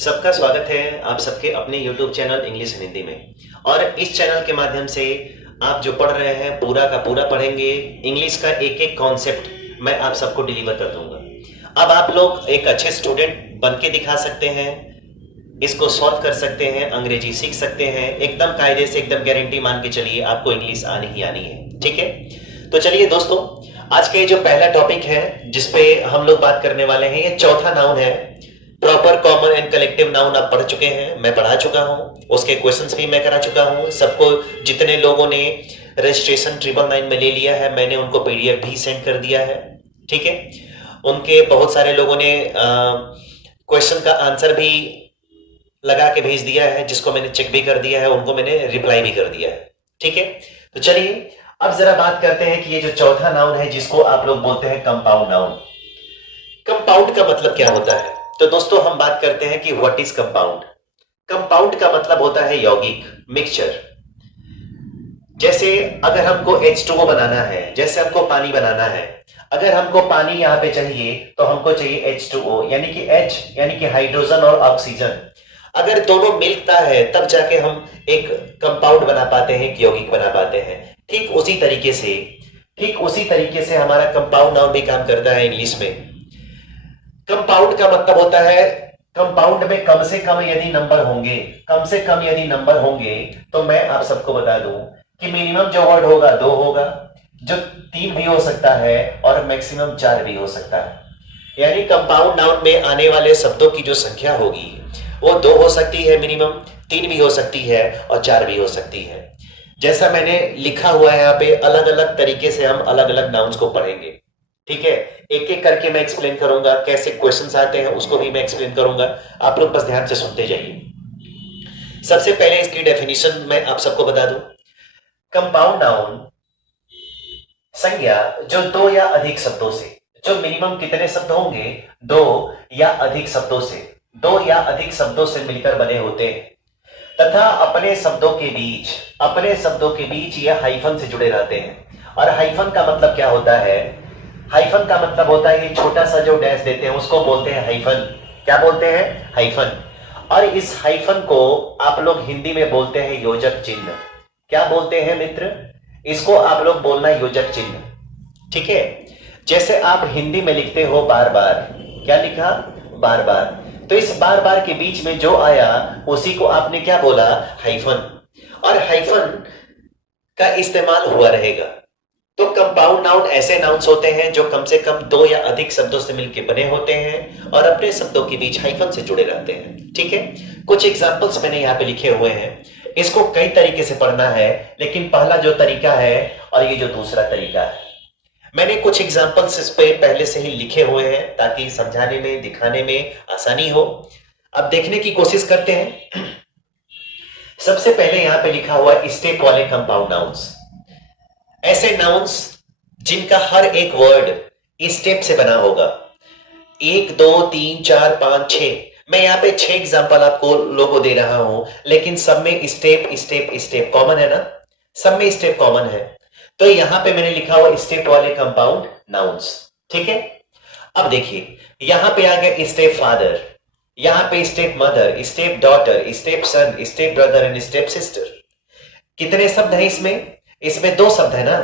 सबका स्वागत है आप सबके अपने YouTube चैनल इंग्लिश हिंदी में। और इस चैनल के माध्यम से आप जो पढ़ रहे हैं पूरा का पूरा पढ़ेंगे। इंग्लिश का एक एक कॉन्सेप्ट मैं आप सबको डिलीवर कर दूंगा। अब आप लोग एक अच्छे स्टूडेंट बन के दिखा सकते हैं, इसको सॉल्व कर सकते हैं, अंग्रेजी सीख सकते हैं। एकदम कायदे से, एकदम गारंटी मान के चलिए, आपको इंग्लिश आनी ही आनी है। ठीक है, तो चलिए दोस्तों, आज के जो पहला टॉपिक है जिसपे हम लोग बात करने वाले हैं, ये चौथा नाउन है। Proper, common and collective noun आप पढ़ चुके हैं, मैं पढ़ा चुका हूं, उसके क्वेश्चंस भी मैं करा चुका हूं। सबको, जितने लोगों ने रजिस्ट्रेशन 999 में ले लिया है, मैंने उनको पीडीएफ भी सेंड कर दिया है। ठीक है, उनके बहुत सारे लोगों ने क्वेश्चन का आंसर भी लगा के भेज दिया है, जिसको मैंने चेक भी कर दिया है, उनको मैंने रिप्लाई भी कर दिया है। ठीक है, तो चलिए अब जरा बात करते हैं कि ये जो चौथा नाउन है जिसको आप लोग बोलते हैं कंपाउंड नाउन। कंपाउंड का मतलब क्या होता है? तो दोस्तों हम बात करते हैं कि व्हाट इज कंपाउंड। कंपाउंड का मतलब होता है यौगिक, मिक्सचर। जैसे अगर हमको H2O बनाना है, जैसे हमको पानी बनाना है, अगर हमको पानी यहां पे चाहिए तो हमको चाहिए H2O, यानी कि H यानी कि हाइड्रोजन और ऑक्सीजन। अगर दोनों मिलता है तब जाके हम एक कंपाउंड बना पाते हैं, एक यौगिक बना पाते हैं। ठीक उसी तरीके से हमारा कंपाउंड नाउन भी काम करता है इंग्लिश में। कंपाउंड का मतलब होता है, कंपाउंड में कम से कम यदि नंबर होंगे तो मैं आप सबको बता दूं कि मिनिमम जो वर्ड होगा 2 होगा, जो 3 भी हो सकता है और मैक्सिमम 4 भी हो सकता है। यानी कंपाउंड नाउन में आने वाले शब्दों की जो संख्या होगी वो 2 हो सकती है मिनिमम, 3 भी हो सकती है और 4 भी हो सकती है। जैसा मैंने लिखा हुआ है यहाँ पे, अलग अलग तरीके से हम अलग अलग नाउन्स को पढ़ेंगे। ठीक है, एक एक करके मैं एक्सप्लेन करूंगा, कैसे क्वेश्चंस आते हैं उसको भी मैं एक्सप्लेन करूंगा। आप लोग बस ध्यान से सुनते जाइए। सबसे पहले इसकी डेफिनेशन मैं आप सबको बता दूं। कंपाउंड नाउन संज्ञा जो 2 या अधिक शब्दों से, जो मिनिमम कितने शब्द होंगे, 2 या अधिक शब्दों से मिलकर बने होते हैं, तथा अपने शब्दों के बीच यह हाइफन से जुड़े रहते हैं। और हाइफन का मतलब क्या होता है? हाइफन का मतलब होता है ये छोटा सा जो डैश देते हैं उसको बोलते हैं हाइफन। क्या बोलते हैं? हाइफन। और इस हाइफन को आप लोग हिंदी में बोलते हैं योजक चिन्ह। क्या बोलते हैं मित्र? इसको आप लोग बोलना योजक चिन्ह। ठीक है, जैसे आप हिंदी में लिखते हो बार बार, क्या लिखा? बार बार। तो इस बार बार के बीच में जो आया उसी को आपने क्या बोला? हाइफन। और हाइफन का इस्तेमाल हुआ रहेगा। तो कंपाउंड नाउन ऐसे नाउन्स होते हैं जो कम से कम 2 या अधिक शब्दों से मिलकर बने होते हैं और अपने शब्दों के बीच हाइफन से जुड़े रहते हैं। ठीक है, कुछ एग्जांपल्स मैंने यहाँ पे लिखे हुए हैं। इसको कई तरीके से पढ़ना है, लेकिन पहला जो तरीका है और ये जो दूसरा तरीका है, मैंने कुछ एग्जांपल्स इस पे पहले से ही लिखे हुए हैं ताकि समझाने में, दिखाने में आसानी हो। अब देखने की कोशिश करते हैं। सबसे पहले यहां पे लिखा हुआ स्टेप वाले कंपाउंड नाउन्स, ऐसे नाउन्स जिनका हर एक वर्ड स्टेप से बना होगा। 1 2 3 4 5 6, मैं यहां पे 6 एग्जांपल आपको लोगों दे रहा हूं, लेकिन सब में स्टेप कॉमन है ना? सब में स्टेप कॉमन है। तो यहां पे मैंने लिखा हुआ स्टेप वाले कंपाउंड नाउन्स। ठीक है, अब देखिए यहां पे आ गया स्टेप फादर, यहां पे step mother, step daughter, step sun, step brother and step sister. कितने शब्द हैं इसमें? इसमें 2 शब्द है ना?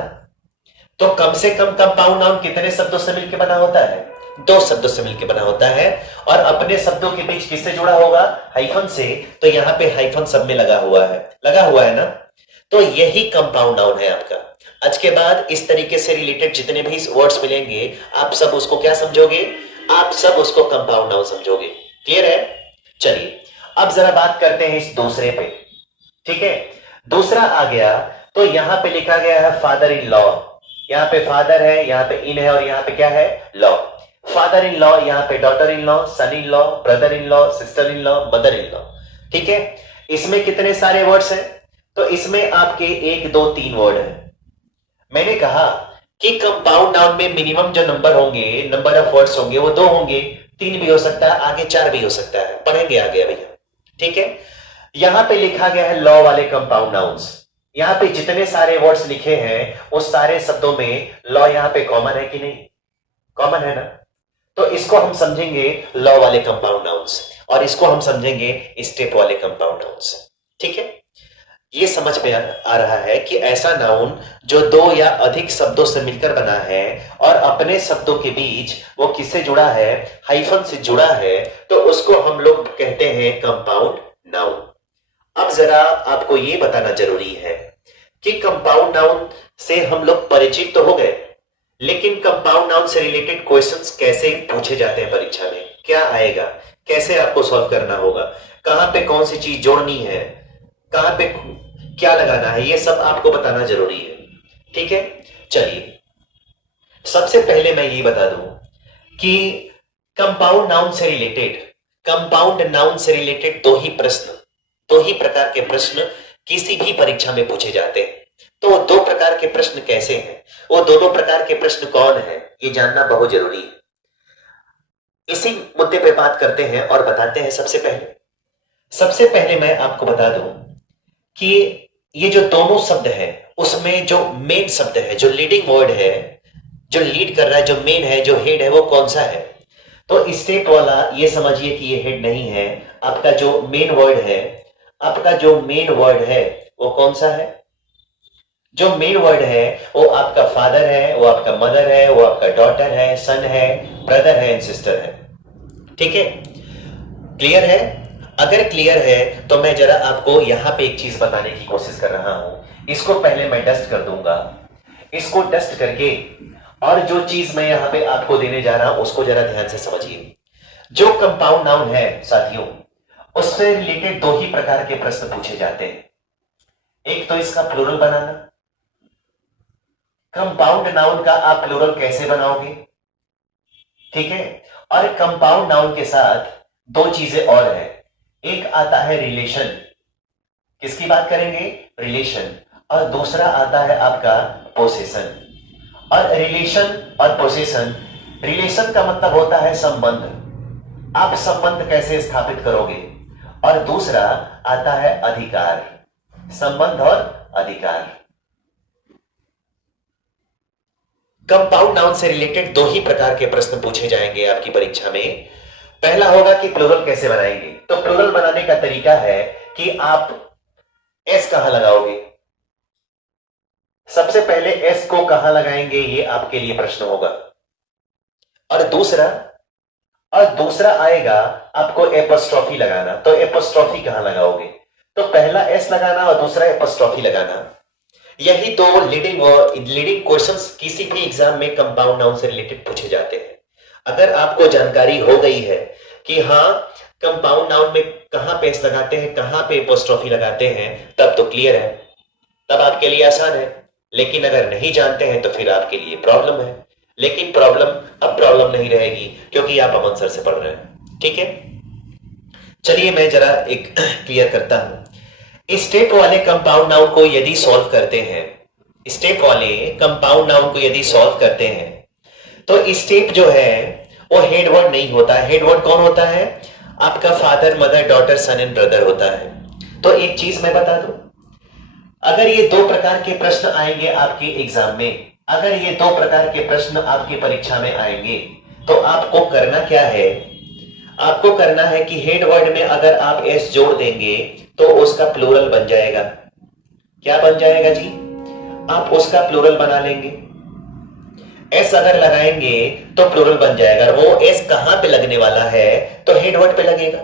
तो कम से कम कंपाउंड नाउन कितने शब्दों से मिलकर बना होता है? 2 शब्दों से मिलकर बना होता है। और अपने शब्दों के बीच किससे जुड़ा होगा? हाइफन से। तो यहां पे हाइफन सब में लगा हुआ है ना? तो यही कंपाउंड नाउन है आपका। आज के बाद इस तरीके से रिलेटेड जितने भी वर्ड्स मिलेंगे, आप सब उसको क्या समझोगे? आप सब उसको कंपाउंड नाउन समझोगे। क्लियर है? चलिए अब जरा बात करते हैं इस दूसरे पे। ठीक है, दूसरा आ गया तो यहां पे लिखा गया है फादर इन लॉ। यहां पे फादर है, यहां पे इन है और यहां पे क्या है? लॉ। फादर इन लॉ, यहां पे daughter in law, son in law, brother in law, sister in law, mother in law. ठीक है, इसमें कितने सारे वर्ड्स हैं? तो इसमें आपके 1 2 3 वर्ड है। मैंने कहा कि कंपाउंड नाउन में मिनिमम जो नंबर होंगे, नंबर ऑफ वर्ड्स होंगे, वो 2 होंगे, 3 भी हो सकता है, आगे 4 भी हो सकता है। पढ़ेंगे आगे अभी। ठीक है, यहां पे लिखा गया है लॉ वाले कंपाउंड नाउन्स। यहां पे जितने सारे वर्ड्स लिखे हैं उस सारे शब्दों में लॉ यहां पे कॉमन है कि नहीं? कॉमन है ना? तो इसको हम समझेंगे लॉ वाले कंपाउंड नाउन्स और इसको हम समझेंगे स्टेप वाले कंपाउंड नाउन्स। ठीक है, ये समझ में आ रहा है कि ऐसा नाउन जो दो या अधिक शब्दों से मिलकर बना है और अपने शब्दों के बीच वो किससे जुड़ा है, हाइफन से जुड़ा है, तो उसको हम लोग कहते हैं कंपाउंड नाउन। अब जरा आपको ये बताना जरूरी है कि कंपाउंड नाउन से हम लोग परिचित तो हो गए, लेकिन कंपाउंड नाउन से रिलेटेड क्वेश्चंस कैसे पूछे जाते हैं परीक्षा में, क्या आएगा, कैसे आपको सॉल्व करना होगा, कहां पे कौन सी चीज जोड़नी है, कहां पे क्या लगाना है, ये सब आपको बताना जरूरी है। ठीक है, चलिए सबसे पहले मैं ये बता दूं कि कंपाउंड नाउन से रिलेटेड दो ही प्रकार के प्रश्न किसी भी परीक्षा में पूछे जाते हैं। तो दो प्रकार के प्रश्न कैसे हैं, वो दोनों प्रकार के प्रश्न कौन है, ये जानना बहुत जरूरी है। इसी मुद्दे पे बात करते हैं और बताते हैं। सबसे पहले मैं आपको बता दूं कि ये जो दोनों शब्द है उसमें जो मेन शब्द है, जो लीडिंग वर्ड है, जो लीड कर रहा है, जो मेन है, जो हेड है, वो कौन सा है। तो स्टेप वाला ये समझिए कि ये हेड नहीं है। आपका जो मेन वर्ड है वो कौन सा है, जो मेन वर्ड है वो आपका फादर है, वो आपका मदर है, वो आपका डॉटर है, सन है, ब्रदर है एंड सिस्टर है। ठीक है, क्लियर है। अगर क्लियर है तो मैं जरा आपको यहां पे एक चीज बताने की कोशिश कर रहा हूं। इसको पहले मैं डस्ट कर दूंगा। इसको डस्ट करके और जो चीज मैं यहां पे आपको देने जा रहा हूं उसको जरा ध्यान से समझिए। जो कंपाउंड नाउन है साथियों, उससे रिलेटेड दो ही प्रकार के प्रश्न पूछे जाते हैं। एक तो इसका प्लूरल बनाना। कंपाउंड नाउन का आप प्लूरल कैसे बनाओगे, ठीक है। और कंपाउंड नाउन के साथ दो चीजें और है। एक आता है रिलेशन, किसकी बात करेंगे, रिलेशन। और दूसरा आता है आपका पोसेशन। और रिलेशन और पोसेशन, रिलेशन का मतलब होता है संबंध, आप संबंध कैसे स्थापित करोगे। और दूसरा आता है अधिकार, संबंध और अधिकार। कंपाउंड नाउन से रिलेटेड दो ही प्रकार के प्रश्न पूछे जाएंगे आपकी परीक्षा में। पहला होगा कि प्लूरल कैसे बनाएंगे। तो प्लूरल बनाने का तरीका है कि आप एस कहां लगाओगे, सबसे पहले एस को कहां लगाएंगे, ये आपके लिए प्रश्न होगा। और दूसरा आएगा आपको एपोस्ट्रोफी लगाना। तो एपोस्ट्रोफी कहां लगाओगे, तो पहला एस लगाना और दूसरा एपोस्ट्रोफी लगाना। यही दो लीडिंग क्वेश्चंस किसी भी एग्जाम में कंपाउंड नाउन से रिलेटेड पूछे जाते हैं। अगर आपको जानकारी हो गई है कि हाँ कंपाउंड नाउन में कहां पे एस लगाते हैं, कहां पे एपोस्ट्रोफी लगाते हैं, तब तो क्लियर है, तब आपके लिए आसान है। लेकिन अगर नहीं जानते हैं तो फिर आपके लिए प्रॉब्लम है। लेकिन प्रॉब्लम नहीं रहेगी क्योंकि आप अमन सर से पढ़ रहे हैं। ठीक है, चलिए मैं जरा एक क्लियर करता हूं। स्टेप वाले कंपाउंड नाउन को यदि सॉल्व करते हैं, तो स्टेप जो है वो हेड वर्ड नहीं होता है। हेड वर्ड कौन होता है, आपका father, mother, daughter, son and brother होता है। तो एक चीज मैं बता दूं, अगर ये दो प्रकार के प्रश्न आएंगे आपके एग्जाम में, अगर ये दो प्रकार के प्रश्न आपकी परीक्षा में आएंगे, तो आपको करना क्या है, आपको करना है कि हेड वर्ड में अगर आप एस जोड़ देंगे तो उसका प्लूरल बन जाएगा। क्या बन जाएगा जी, आप उसका प्लूरल बना लेंगे। एस अगर लगाएंगे तो प्लूरल बन जाएगा। वो एस कहां पे लगने वाला है, तो हेड वर्ड पे लगेगा।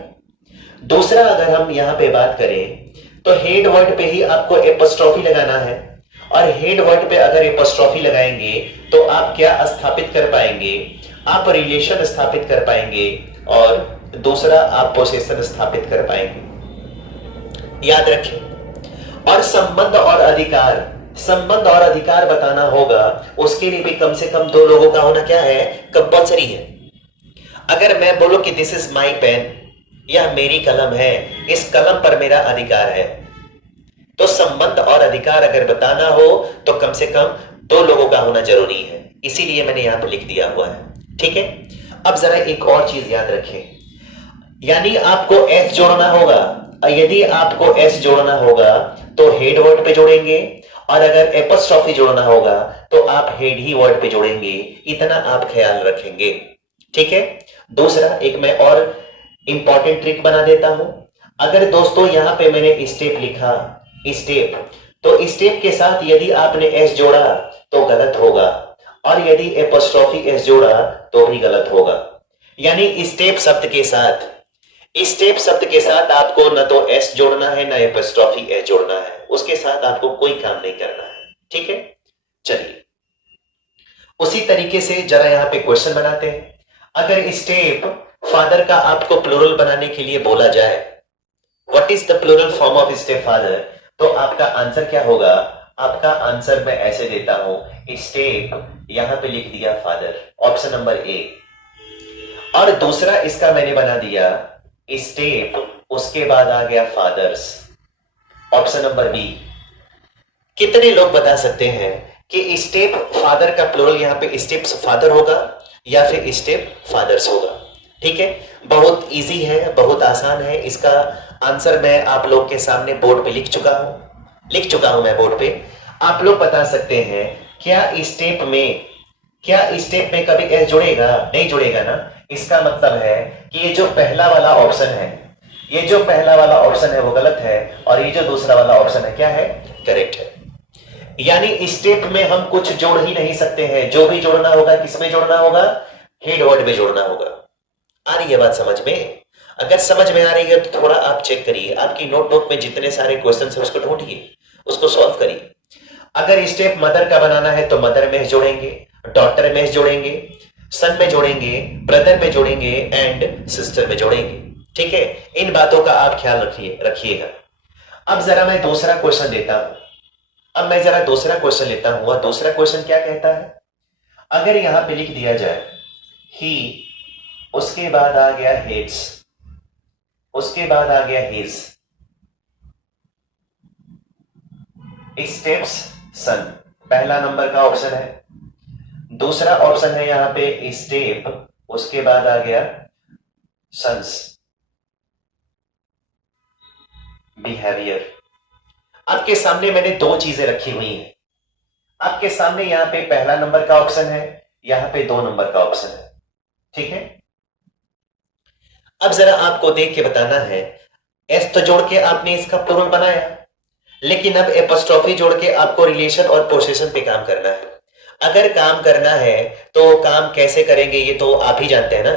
दूसरा अगर हम यहां पे बात करें तो हेड वर्ड पे ही आपको एपोस्ट्रोफी लगाना है। और हेड वर्ड पे अगर एपोस्ट्रोफी लगाएंगे तो आप क्या स्थापित कर पाएंगे, आप रिलेशन स्थापित कर पाएंगे और दूसरा आप पोसेशन स्थापित कर पाएंगे। याद रखें। और संबंध और अधिकार बताना होगा, उसके लिए भी कम से कम दो लोगों का होना क्या है, कंपल्सरी है। अगर मैं बोलूं कि दिस इज माई पेन, यह मेरी कलम है, इस कलम पर मेरा अधिकार है, तो संबंध और अधिकार अगर बताना हो तो कम से कम दो लोगों का होना जरूरी है। इसीलिए मैंने यहां पर लिख दिया हुआ है। ठीक है, अब जरा एक और चीज याद रखें, यानी आपको एस जोड़ना होगा। यदि आपको एस जोड़ना होगा तो हेड वर्ड पे जोड़ेंगे, और अगर एपोस्ट्रोफी जोड़ना होगा तो आप हेड ही वर्ड पे जोड़ेंगे। इतना आप ख्याल रखेंगे। ठीक है। दूसरा एक मैं और इंपॉर्टेंट ट्रिक बना देता हूं। अगर दोस्तों यहां पे मैंने स्टेप लिखा, स्टेप, तो स्टेप के साथ यदि आपने एस जोड़ा तो गलत होगा, और यदि एपोस्ट्रोफी एस जोड़ा तो भी गलत होगा। यानी स्टेप शब्द के साथ आपको न तो एस जोड़ना है ना एपोस्ट्रोफी एस जोड़ना है, उसके साथ आपको कोई काम नहीं करना है। ठीक है, चलिए उसी तरीके से जरा यहां पे क्वेश्चन बनाते हैं। अगर स्टेप फादर का आपको प्लूरल बनाने के लिए बोला जाए, what is the plural form of step father, तो आपका आंसर क्या होगा? आपका आंसर मैं ऐसे देता हूं, स्टेप यहां पे लिख दिया फादर, ऑप्शन नंबर ए, और दूसरा इसका मैंने बना दिया स्टेप, उसके बाद आ गया फादर्स, ऑप्शन नंबर बी। कितने लोग बता सकते हैं कि स्टेप फादर का प्लूरल यहां पे स्टेप्स फादर होगा या फिर स्टेप फादर्स होगा? ठीक है, बहुत इजी है, बहुत आसान है। इसका आंसर मैं आप लोग के सामने बोर्ड पे लिख चुका हूं मैं बोर्ड पे। आप लोग बता सकते हैं क्या स्टेप में कभी एस जुड़ेगा? नहीं जुड़ेगा ना। इसका मतलब है कि ये जो पहला वाला ऑप्शन है वो गलत है, और ये जो दूसरा वाला ऑप्शन है क्या है? करेक्ट है। यानी स्टेप में हम कुछ जोड़ ही नहीं सकते हैं, जो भी जोड़ना होगा किसमें जोड़ना होगा? हेड वर्ड में जोड़ना होगा। आ रही है बात समझ में? अगर समझ में आ रही है तो थोड़ा आप चेक करिए, आपकी नोटबुक में जितने सारे क्वेश्चन है उसको ढूंढिए, उसको सॉल्व करिए। अगर स्टेप मदर का बनाना है तो मदर में जोड़ेंगे, डॉटर में जोड़ेंगे, सन में जोड़ेंगे, ब्रदर में जोड़ेंगे एंड सिस्टर में जोड़ेंगे। ठीक है, इन बातों का आप ख्याल रखिएगा। अब जरा मैं दूसरा क्वेश्चन लेता हूं, और दूसरा क्वेश्चन क्या कहता है? अगर यहां पे लिख दिया जाए ही, उसके बाद आ गया हिज, उसके बाद आ गया हिज, स्टेप्स सन, पहला नंबर का ऑप्शन है। दूसरा ऑप्शन है यहां पे स्टेप, उसके बाद आ गया सन्स, बिहेवियर। आपके सामने मैंने दो चीजें रखी हुई हैं। आपके सामने यहां पे पहला नंबर का ऑप्शन है, यहां पे 2 नंबर का ऑप्शन है। ठीक है, अब जरा आपको देख के बताना है, एस तो जोड़ के आपने इसका प्लूरल बनाया, लेकिन अब एपोस्ट्रोफी जोड़ के आपको रिलेशन और पोसेशन पे काम करना है। अगर काम करना है तो काम कैसे करेंगे ये तो आप ही जानते हैं ना।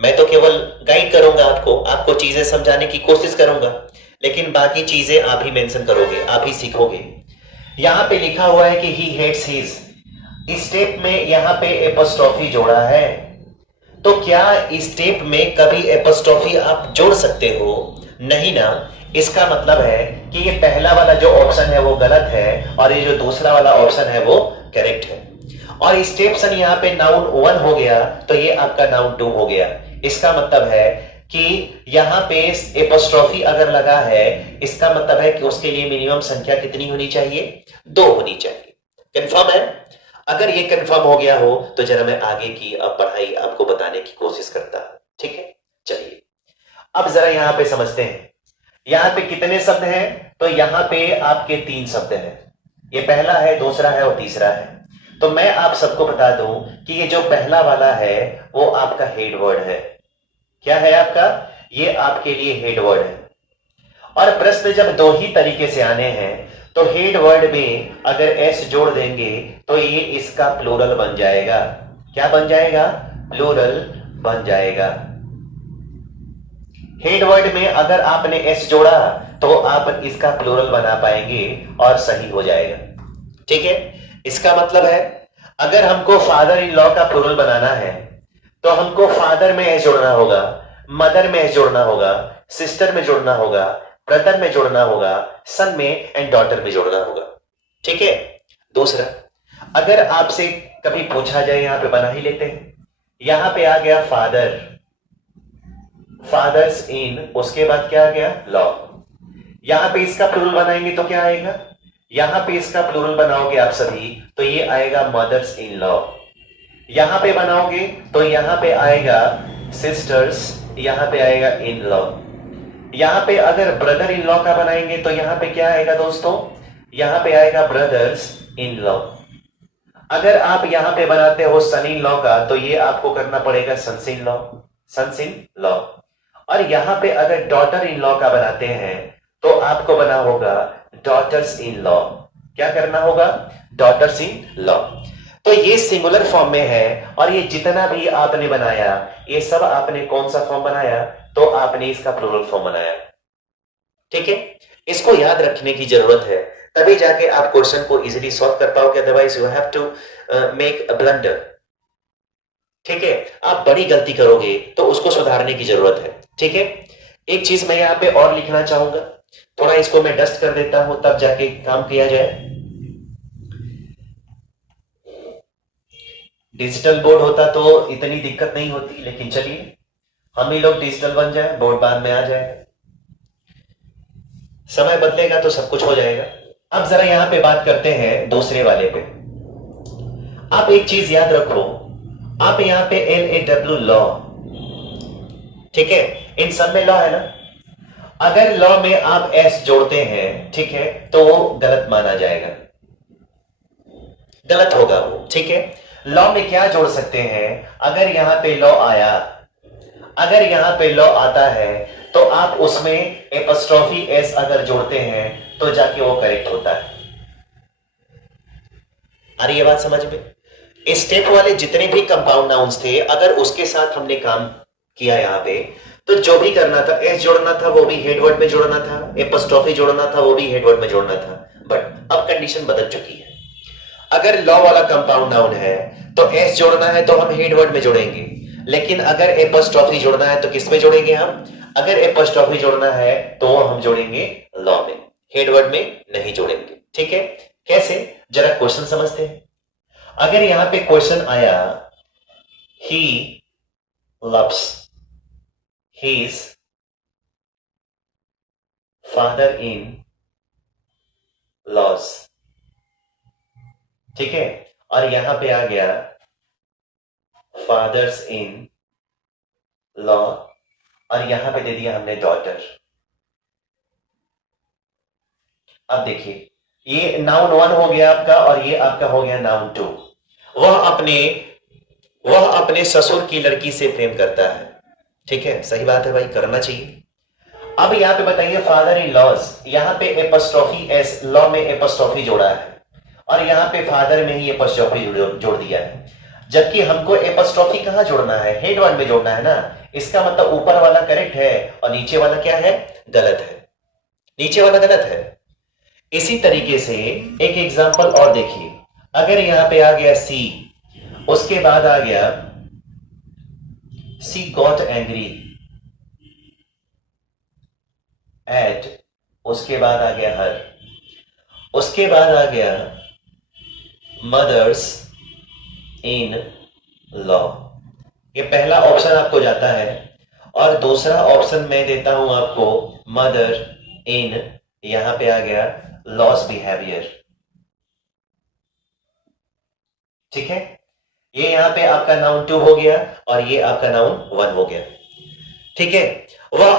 मैं तो केवल गाइड करूंगा आपको चीजें समझाने की कोशिश करूंगा, लेकिन बाकी चीजें आप ही मेंशन करोगे, आप ही सीखोगे। यहां पे लिखा हुआ है कि ही हेट्स हिज, स्टेप में यहां पे एपोस्ट्रोफी जोड़ा है, तो क्या स्टेप में कभी एपोस्ट्रोफी आप जोड़ सकते हो? नहीं ना। इसका मतलब है कि ये पहला वाला जो ऑप्शन है वो गलत है, और ये जो दूसरा वाला ऑप्शन है वो करेक्ट है। और स्टेप सन यहाँ पे नाउन 1 हो गया, तो ये आपका नाउन 2 हो गया। इसका मतलब है कि यहां पे एपोस्ट्रोफी अगर लगा है, इसका मतलब है कि उसके लिए मिनिमम संख्या कितनी होनी चाहिए? 2 होनी चाहिए। कंफर्म है? अगर ये कंफर्म हो गया हो तो जरा मैं आगे की अब पढ़ाई आपको बताने की कोशिश करता हूं। ठीक है, चलिए अब जरा यहां पे समझते हैं, यहां पे कितने शब्द हैं? तो यहां पे आपके 3 शब्द हैं। ये पहला है, दूसरा है और तीसरा है। तो मैं आप सबको बता दूं कि ये जो पहला वाला है वो आपका हेड वर्ड है। क्या है आपका? ये आपके लिए हेड वर्ड है। और प्रश्न जब 2 ही तरीके से आने हैं, तो हेड वर्ड में अगर एस जोड़ देंगे तो ये इसका प्लूरल बन जाएगा। क्या बन जाएगा? प्लूरल बन जाएगा। हेड वर्ड में अगर आपने एस जोड़ा तो आप इसका प्लूरल बना पाएंगे और सही हो जाएगा। ठीक है, इसका मतलब है अगर हमको फादर इन लॉ का प्लूरल बनाना है तो हमको फादर में एस जोड़ना होगा, मदर में एस जोड़ना होगा, सिस्टर में जोड़ना होगा, ब्रदर में जोड़ना होगा, सन में एंड डॉटर में जोड़ना होगा। ठीक है, दूसरा अगर आपसे कभी पूछा जाए, यहां पे बना ही लेते हैं, यहां पे आ गया फादर, फादर्स इन, उसके बाद क्या आ गया? लॉ। यहां पे इसका प्लूरल बनाएंगे तो क्या आएगा? यहां पे इसका प्लूरल बनाओगे आप सभी तो ये आएगा मदर्स इन लॉ। यहां पे बनाओगे तो यहां पे आएगा सिस्टर्स, यहां पे आएगा इन लॉ। यहां पे अगर ब्रदर इन लॉ का बनाएंगे तो यहां पे क्या आएगा दोस्तों? यहां पे आएगा ब्रदर्स इन लॉ। अगर आप यहां पे बनाते हो सन इन लॉ का, तो ये आपको करना पड़ेगा sons in law, sons in law. और यहां पे अगर डॉटर इन लॉ का बनाते हैं तो आपको बना होगा डॉटर्स इन लॉ। क्या करना होगा? Daughters in law. तो ये सिंगुलर फॉर्म में है, और ये जितना भी आपने बनाया ये सब आपने कौन सा फॉर्म बनाया? तो आपने इसका प्लूरल फॉर्म बनाया। ठीक है, इसको याद रखने की जरूरत है, तभी जाके आप क्वेश्चन को इजीली सॉल्व कर पाओगे, otherwise you have to make a blunder. ठीक है, आप बड़ी गलती करोगे तो उसको सुधारने की जरूरत है। ठीक है, एक चीज मैं यहां पे और लिखना चाहूंगा, थोड़ा इसको मैं डस्ट कर देता हूं तब जाके काम किया जाए। डिजिटल बोर्ड होता तो इतनी दिक्कत नहीं होती, लेकिन चलिए हम ही लोग डिजिटल बन जाए, बोर्ड बाद में आ जाए। समय बदलेगा तो सब कुछ हो जाएगा। अब जरा यहां पे बात करते हैं दूसरे वाले पे। आप एक चीज याद रखो, आप यहां पे LAW लॉ, ठीक है, इन सब में लॉ है ना। अगर लॉ में आप एस जोड़ते हैं, ठीक है, तो वो गलत माना जाएगा, गलत होगा वो। ठीक है, लॉ में क्या जोड़ सकते हैं? अगर यहां पे लॉ आया, अगर यहां पे लॉ आता है तो आप उसमें एपस्ट्रॉफी एस अगर जोड़ते हैं तो जाके वो करेक्ट होता है। अरे ये बात समझ में? स्टेप वाले जितने भी कंपाउंड नाउन्स थे, अगर उसके साथ हमने काम किया यहां पे, तो जो भी करना था, एस जोड़ना था वो भी हेडवर्ड में जोड़ना था, एपस्ट्रॉफी जोड़ना था वो भी हेडवर्ड में जोड़ना था। बट अब कंडीशन बदल चुकी है। अगर लॉ वाला कंपाउंड नाउन है तो एस जोड़ना है तो हम हेडवर्ड में जोड़ेंगे, लेकिन अगर एपस्ट्रॉफी जोड़ना है तो किस में जोड़ेंगे हम? अगर एपस्ट्रॉफी जोड़ना है तो हम जोड़ेंगे लॉ में, हेडवर्ड में नहीं जोड़ेंगे। ठीक है, कैसे? जरा क्वेश्चन समझते हैं। अगर यहां पे क्वेश्चन आया, he loves his father in laws, ठीक है, और यहां पे आ गया फादर्स इन लॉ, और यहां पे दे दिया हमने डॉटर। अब देखिए, ये नाउन 1 हो गया आपका और ये आपका हो गया नाउन 2। वह अपने ससुर की लड़की से प्रेम करता है। ठीक है, सही बात है भाई, करना चाहिए। अब यहां पे बताइए फादर इन लॉज, यहां पे एपस्ट्रॉफी एस, लॉ में एपस्ट्रॉफी जोड़ा है, और यहां पे फादर में ही एपस्ट्रॉफी जोड़ दिया है, जबकि हमको एपस्ट्रॉफी कहां जोड़ना है? हेडवर्ड में जोड़ना है ना। इसका मतलब ऊपर वाला करेक्ट है और नीचे वाला क्या है? गलत है, नीचे वाला गलत है। इसी तरीके से एक एग्जांपल और देखिए, अगर यहां पे आ गया सी, उसके बाद आ गया सी गॉट एंग्री एट, उसके बाद आ गया हर, उसके बाद आ गया मदर्स इन लॉ। ये पहला ऑप्शन आपको जाता है, और दूसरा ऑप्शन मैं देता हूं आपको मदर इन, यहां पे आ गया लॉस बिहेवियर। ठीक है, ये यहां पे आपका नाउन 2 हो गया और ये आपका नाउन 1 हो गया। ठीक है, वह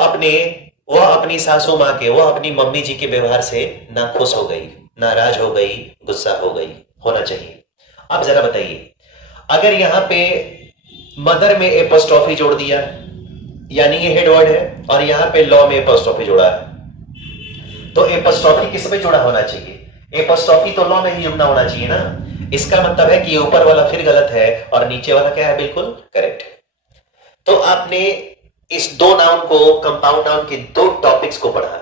अपनी सासू मां के, वह अपनी मम्मी जी के व्यवहार से नाखुश हो गई, नाराज हो गई, गुस्सा हो गई, होना चाहिए। अब जरा बताइए, अगर यहां पे मदर में एपस्ट्रॉफी जोड़ दिया, यानी ये हेड वर्ड है, और यहां पे लॉ में एपस्ट्रॉफी जोड़ा है, तो एपस्ट्रॉफी किस में जुड़ा होना चाहिए? एपस्ट्रॉफी तो लॉ में ही जुड़ना होना चाहिए ना। इसका मतलब है कि ऊपर वाला फिर गलत है और नीचे वाला क्या है? बिल्कुल करेक्ट है। तो आपने इस दो नाउन को, कंपाउंड नाउन के दो टॉपिक्स को पढ़ा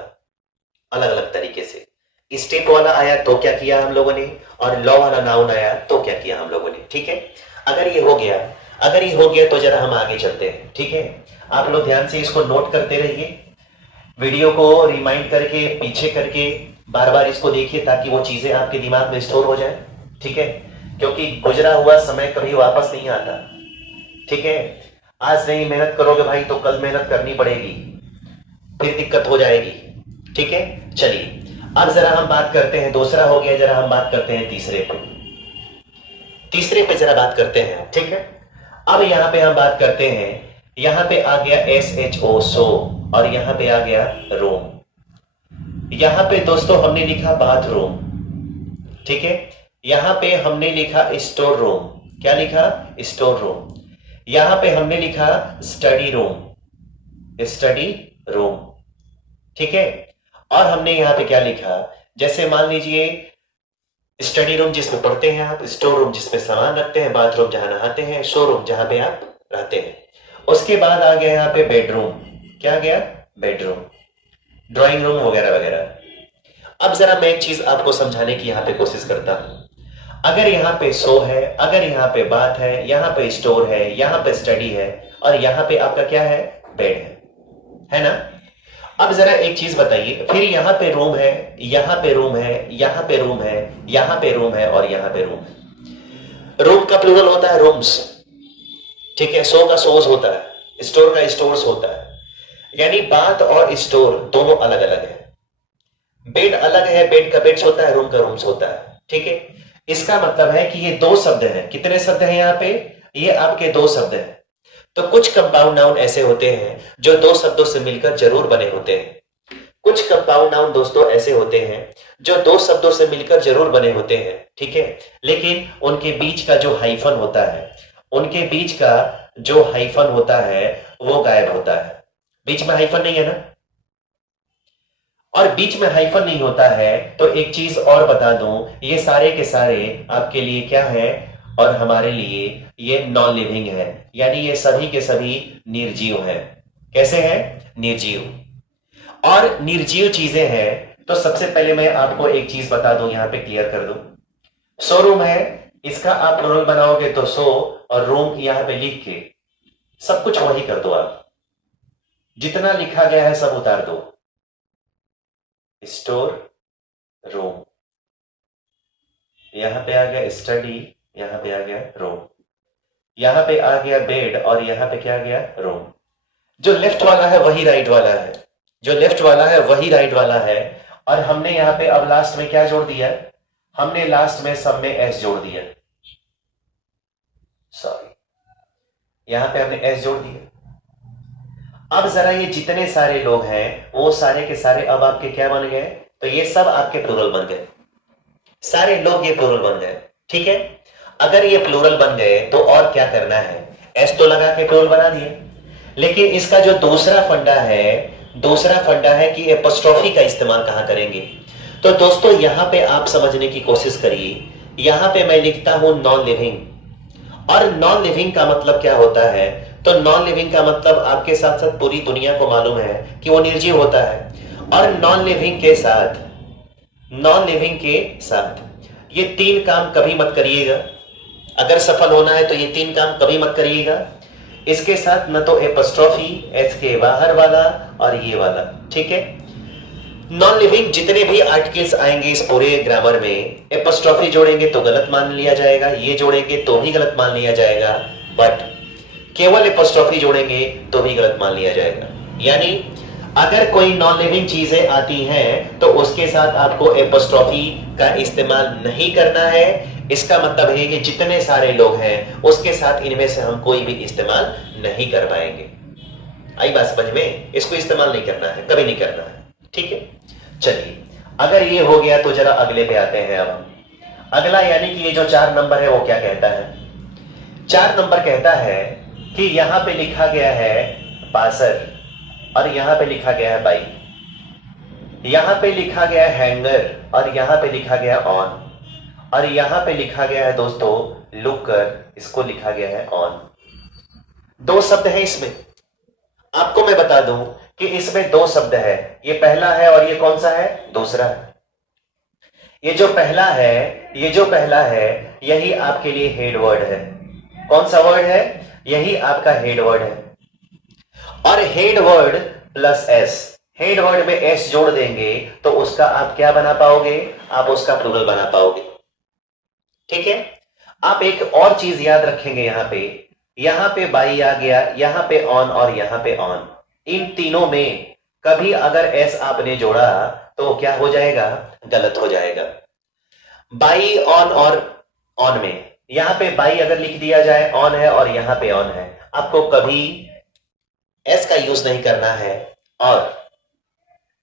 अलग अलग तरीके से। स्टेप वाला आया तो क्या किया हम लोगों ने, और लॉ वाला नाउन आया तो क्या किया हम लोगों ने। ठीक है, अगर ये हो गया तो जरा हम आगे चलते हैं। ठीक है, आप लोग ध्यान से इसको नोट करते रहिए, वीडियो को रिमाइंड करके, पीछे करके बार बार इसको देखिए, ताकि वो चीजें आपके दिमाग में स्टोर हो जाए। ठीक है, क्योंकि गुजरा हुआ समय कभी वापस नहीं आता। ठीक है, आज नहीं मेहनत करोगे भाई तो कल मेहनत करनी पड़ेगी, फिर दिक्कत हो जाएगी। ठीक है, चलिए अब जरा हम बात करते हैं, दूसरा हो गया, जरा हम बात करते हैं तीसरे पे जरा बात करते हैं। ठीक है, अब यहां पे हम बात करते हैं, यहां पे आ गया SHO सो, और यहां पे आ गया रूम। यहां पे दोस्तों हमने लिखा बाथरूम। ठीक है, यहां पे हमने लिखा स्टोर रूम, क्या लिखा? Store room. यहां पे हमने लिखा स्टडी रूम, स्टडी रूम, ठीक है। और हमने यहां पे क्या लिखा, जैसे मान लीजिए स्टडी रूम जिसमें पढ़ते हैं आप, स्टोर रूम जिसमें सामान रखते हैं, बाथरूम जहां नहाते हैं, शोरूम जहां पे आप रहते हैं। उसके बाद आ गया यहाँ पे बेडरूम, क्या आ गया? बेडरूम, ड्राइंग रूम वगैरह वगैरह। अब जरा मैं एक चीज आपको समझाने की यहाँ पे कोशिश करता हूं। अगर यहाँ पे सो है, अगर यहाँ पे बात है, यहाँ पे स्टोर है, यहाँ पे स्टडी है, और यहाँ पे आपका क्या है? बेड है ना? अब जरा एक चीज बताइए, फिर यहां पे रूम है, यहां पे रूम है, यहां पे रूम है, यहां पे रूम है, और यहां पे रूम है। रूम का प्लूरल होता है रूम्स, ठीक है। सो का सोज होता है, स्टोर का स्टोर्स होता है। यानी बात और स्टोर दोनों अलग अलग है। बेड अलग है, बेड का बेड्स होता है, रूम का रूम्स होता है, ठीक है। इसका मतलब है कि ये दो शब्द हैं। कितने शब्द हैं यहां पे? ये आपके दो शब्द हैं। तो कुछ कंपाउंड नाउन ऐसे होते हैं जो दो शब्दों से मिलकर जरूर बने होते हैं। कुछ कंपाउंड नाउन दोस्तों ऐसे होते हैं जो दो शब्दों से मिलकर जरूर बने होते हैं, ठीक है, लेकिन उनके बीच का जो हाइफन होता है, उनके बीच का जो हाइफन होता है वो गायब होता है। बीच में हाइफन नहीं है ना? और बीच में हाइफन नहीं होता है तो एक चीज और बता दूं, ये सारे के सारे आपके लिए क्या है और हमारे लिए ये नॉन लिविंग है, यानी ये सभी के सभी निर्जीव हैं। कैसे हैं? निर्जीव। और निर्जीव चीजें हैं तो सबसे पहले मैं आपको एक चीज बता दूं, यहां पे क्लियर कर दूं। शोरूम है, इसका आप प्लूरल बनाओगे तो सो, और रूम यहां पे लिख के सब कुछ वही कर दो। आप जितना लिखा गया है सब उतार दो। स्टोर रूम, यहां पे आ गया स्टडी, यहां पे आ गया रूम, यहां पे आ गया बेड, और यहां पे क्या आ गया? रूम। जो लेफ्ट वाला है वही राइट वाला है, जो लेफ्ट वाला है वही राइट वाला है। और हमने यहां पे अब लास्ट में क्या जोड़ दिया? हमने लास्ट में सब में एस जोड़ दिया, सॉरी, यहां पे हमने एस जोड़ दिया। अब जरा ये जितने सारे लोग हैं वो सारे के सारे अब आपके क्या बन गए? तो ये सब आपके प्लूरल बन गए, सारे लोग ये प्लूरल बन गए, ठीक है। अगर ये प्लूरल बन गए तो और क्या करना है? एस तो लगा के प्लूरल बना दिया, लेकिन इसका जो दूसरा फंडा है कि एपोस्ट्रोफी का इस्तेमाल कहां करेंगे। तो दोस्तों यहां पे आप समझने की कोशिश करिए, यहां पे मैं लिखता हूं नॉन लिविंग, और नॉन लिविंग का मतलब क्या होता है? तो नॉन लिविंग का मतलब आपके साथ साथ पूरी दुनिया को मालूम है कि वो निर्जीव होता है। और नॉन लिविंग के साथ ये तीन काम कभी मत करिएगा। अगर सफल होना है तो ये तीन काम कभी मत करिएगा। इसके साथ न तो एपोस्ट्रोफी, एस के बाहर वाला, और ये वाला, ठीक है। नॉन लिविंग जितने भी आर्टिकल्स आएंगे इस पूरे ग्रामर में, एपोस्ट्रोफी जोड़ेंगे तो गलत मान लिया जाएगा, ये जोड़ेंगे तो भी गलत मान लिया जाएगा, बट केवल एपोस्ट्रोफी जोड़ेंगे तो भी गलत मान लिया जाएगा। यानी अगर कोई नॉन लिविंग चीजें आती हैं तो उसके साथ आपको एपोस्ट्रोफी का इस्तेमाल नहीं करना है। इसका मतलब है कि जितने सारे लोग हैं उसके साथ इनमें से हम कोई भी इस्तेमाल नहीं कर पाएंगे। आई बात समझ में? इसको इस्तेमाल नहीं करना है, कभी नहीं करना है, ठीक है। चलिए, अगर ये हो गया तो जरा अगले पे आते हैं। अब अगला यानी कि ये जो 4 नंबर है वो क्या कहता है? 4 नंबर कहता है कि यहां पे लिखा गया है पासर, और यहां पे लिखा गया है बाई, यहां पे लिखा गया है हैंगर, और यहां पे लिखा गया ऑन, और यहां पे लिखा गया है दोस्तों लुकर, इसको लिखा गया है ऑन। 2 शब्द है इसमें। आपको मैं बता दूं कि इसमें 2 शब्द है, ये पहला है और ये कौन सा है? दूसरा है। ये जो पहला है यही आपके लिए हेड वर्ड है। कौन सा वर्ड है? यही आपका हेड वर्ड है। और head word plus S, head word में एस जोड़ देंगे तो उसका आप क्या बना पाओगे? आप उसका प्लूरल बना पाओगे, ठीक है। आप एक और चीज याद रखेंगे, यहां पे बाई आ गया, यहां पे ऑन, और यहां पे ऑन। इन तीनों में कभी अगर एस आपने जोड़ा तो क्या हो जाएगा? गलत हो जाएगा। बाई ऑन और ऑन में यहां पे बाई अगर लिख दिया जाए ऑन है और यहां पे ऑन है, आपको कभी एस का यूज नहीं करना है, और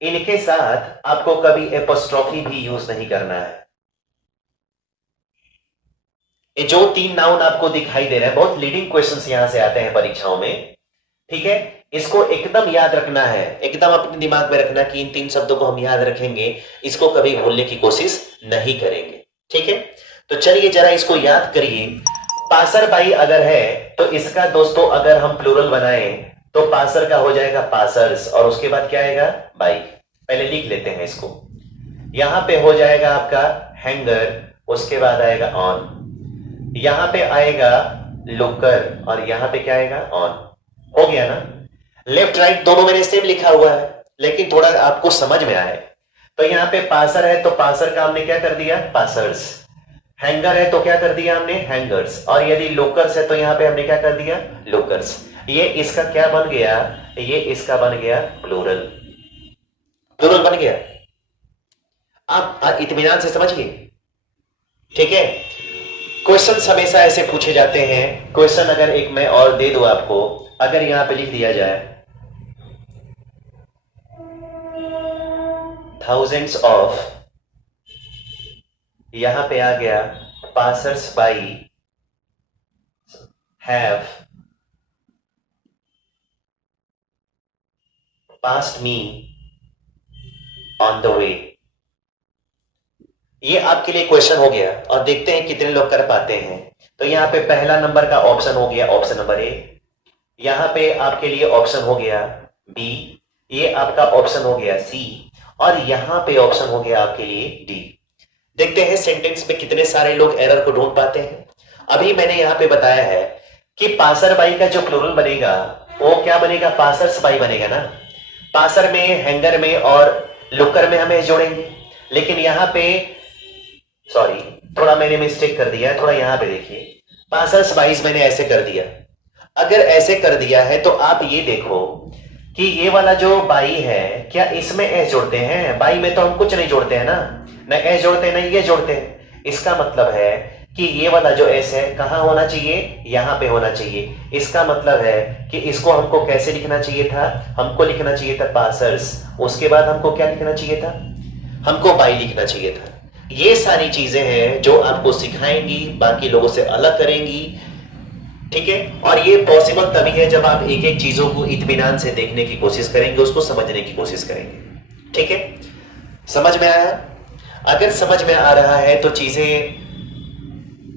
इनके साथ आपको कभी एपोस्ट्रोफी भी यूज नहीं करना है। ये जो 3 नाउन आपको दिखाई दे रहा है, बहुत लीडिंग क्वेश्चंस यहां से आते हैं परीक्षाओं में, ठीक है। इसको एकदम याद रखना है, एकदम अपने दिमाग में रखना कि इन 3 शब्दों को हम याद रखेंगे, इसको कभी भूलने की कोशिश नहीं करेंगे, ठीक है। तो चलिए जरा इसको याद करिए। पासरबाई अगर है तो इसका दोस्तों अगर हम प्लूरल बनाए तो पासर का हो जाएगा पासर्स, और उसके बाद क्या आएगा, बाई। पहले लिख लेते हैं इसको। यहां पे हो जाएगा आपका हैंगर, उसके बाद आएगा ऑन, यहां पे आएगा लुकर, और यहां पे क्या आएगा, ऑन। हो गया ना। लेफ्ट राइट दोनों मैंने सेम लिखा हुआ है, लेकिन थोड़ा आपको समझ में आए। तो यहां पे पासर है तो पासर का हमने क्या कर दिया, पासर्स। हैंगर है तो क्या कर दिया हमने, हैंगर्स। और यदि लोकर्स है तो यहां पे हमने क्या कर दिया, लोकर्स। ये इसका क्या बन गया, ये इसका बन गया प्लूरल। प्लूरल बन गया। आप इत्मीनान से समझिए, ठीक है। क्वेश्चन हमेशा ऐसे पूछे जाते हैं। क्वेश्चन अगर एक मैं और दे दूं आपको, अगर यहां पे लिख दिया जाए थाउजेंड्स ऑफ, यहां पे आ गया passers by have past me on the way. ये आपके लिए क्वेश्चन हो गया, और देखते हैं कितने लोग कर पाते हैं। तो यहां पे पहला नंबर का ऑप्शन हो गया, ऑप्शन नंबर ए। यहां पे आपके लिए ऑप्शन हो गया बी, ये आपका ऑप्शन हो गया सी, और यहां पे ऑप्शन हो गया आपके लिए डी। देखते हैं सेंटेंस में कितने सारे लोग एरर को ढूंढ पाते हैं। अभी मैंने यहां पे बताया है कि पासरबाई का जो प्लूरल बनेगा वो क्या बनेगा, पासर्स बाई बनेगा ना। पासर में, हैंगर में और लुकर में हमें जोड़ेंगे, लेकिन यहां पे सॉरी थोड़ा मैंने मिस्टेक कर दिया है, थोड़ा यहां पे देखिए, पासर्स बाईस मैंने ऐसे कर दिया। अगर ऐसे कर दिया है तो आप ये देखो कि ये वाला जो बाई है, क्या इसमें एस जोड़ते हैं, बाई में तो हम कुछ नहीं जोड़ते हैं ना, न एस जोड़ते हैं न ये जोड़ते हैं। इसका मतलब है कि ये वाला जो एस है कहां होना चाहिए, यहां पे होना चाहिए। इसका मतलब है कि इसको हमको कैसे लिखना चाहिए था, हमको लिखना चाहिए था पासर्स, उसके बाद हमको क्या लिखना चाहिए था, हमको बाई लिखना चाहिए था। ये सारी चीजें हैं जो आपको सिखाएंगी, बाकी लोगों से अलग करेंगी, ठीक है। और ये पॉसिबल तभी है जब आप एक एक चीजों को इत्मीनान से देखने की कोशिश करेंगे, उसको समझने की कोशिश करेंगे, ठीक है। समझ में आया? अगर समझ में आ रहा है तो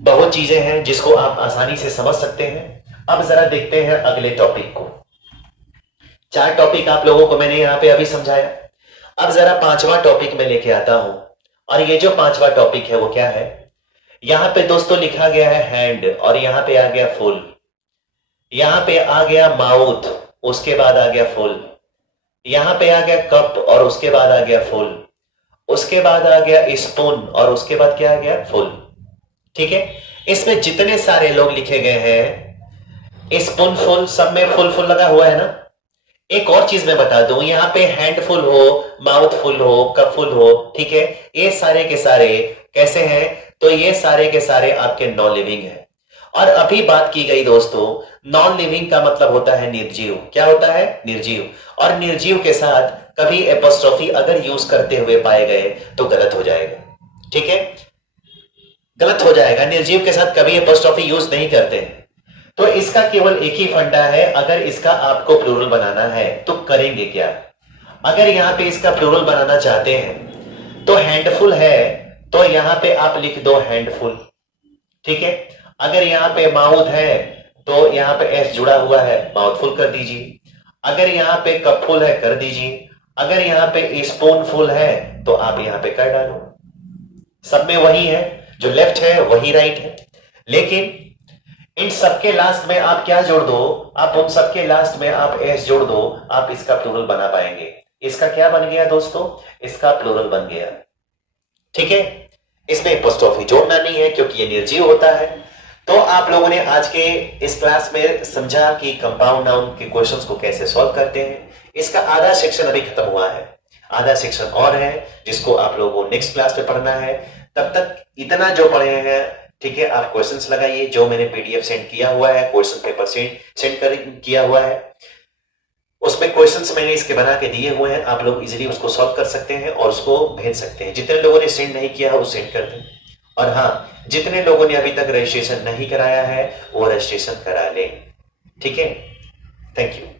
बहुत चीजें हैं जिसको आप आसानी से समझ सकते हैं। अब जरा देखते हैं अगले टॉपिक को। 4 टॉपिक आप लोगों को मैंने यहां पे अभी समझाया। अब जरा 5वां टॉपिक मैं लेके आता हूं, और ये जो 5वां टॉपिक है वो क्या है, यहां पे दोस्तों लिखा गया है हैंड, और यहां पे आ गया फुल, यहां पे आ गया माउथ, उसके बाद आ गया फुल, यहां पे आ गया कप, और उसके बाद आ गया फुल, उसके बाद आ गया स्पून, और उसके बाद क्या आ गया, फुल, ठीक है। इसमें जितने सारे लोग लिखे गए हैं, स्पून फुल, सब में फुल फुल लगा हुआ है ना। एक और चीज मैं बता दूं, यहां पे हैंड फुल हो, माउथ फुल हो, कप फुल हो, ठीक है, ये सारे के सारे कैसे हैं, तो ये सारे के सारे आपके नॉन लिविंग है। और अभी बात की गई दोस्तों, नॉन लिविंग का मतलब होता है निर्जीव। क्या होता है, निर्जीव। और निर्जीव के साथ कभी एपोस्ट्रोफी अगर यूज करते हुए पाए गए तो गलत हो जाएगा, ठीक है, गलत हो जाएगा। निर्जीव के साथ कभी एपोस्ट्रोफी यूज नहीं करते हैं। तो इसका केवल एक ही फंडा है, अगर इसका आपको प्लूरल बनाना है तो करेंगे क्या। अगर यहां पे इसका प्लूरल बनाना चाहते हैं तो हैंडफुल है तो यहां पे आप लिख दो हैंडफुल, ठीक है। अगर यहां पे माउथ है तो यहां पे एस जुड़ा हुआ है, माउथफुल कर दीजिए। अगर यहां पे कपफुल है कर दीजिए। अगर यहां पे स्पूनफुल है तो आप यहां पे कर डालो। सब में वही है, जो लेफ्ट है वही राइट है, लेकिन इन सबके लास्ट में आप क्या जोड़ दो, आप उन सबके लास्ट में आप एस जोड़ दो, आप इसका प्लूरल बना पाएंगे। इसका क्या बन गया दोस्तों, इसका प्लूरल बन गया, ठीक है। इसमें एपोस्ट्रोफी जोड़ना नहीं है क्योंकि ये निर्जीव होता है। तो आप लोगों ने आज के इस क्लास में समझा कि कंपाउंड नाउन के क्वेश्चंस को कैसे सॉल्व करते हैं। इसका आधा सेक्शन अभी खत्म हुआ है, आधा सेक्शन और है जिसको आप लोगों को नेक्स्ट क्लास में पढ़ना है। तब तक इतना जो पढ़े हैं, ठीक है, आप क्वेश्चंस लगाइए। जो मैंने पीडीएफ सेंड किया हुआ है, क्वेश्चन पेपर सेंड किया हुआ है, उसमें क्वेश्चंस मैंने इसके बना के दिए हुए हैं। आप लोग इजीली उसको सॉल्व कर सकते हैं और उसको भेज सकते हैं। जितने लोगों ने सेंड नहीं किया है वो सेंड कर दें, और हाँ, जितने लोगों ने अभी तक रजिस्ट्रेशन नहीं कराया है वो रजिस्ट्रेशन करा लें। ठीक है, थैंक यू।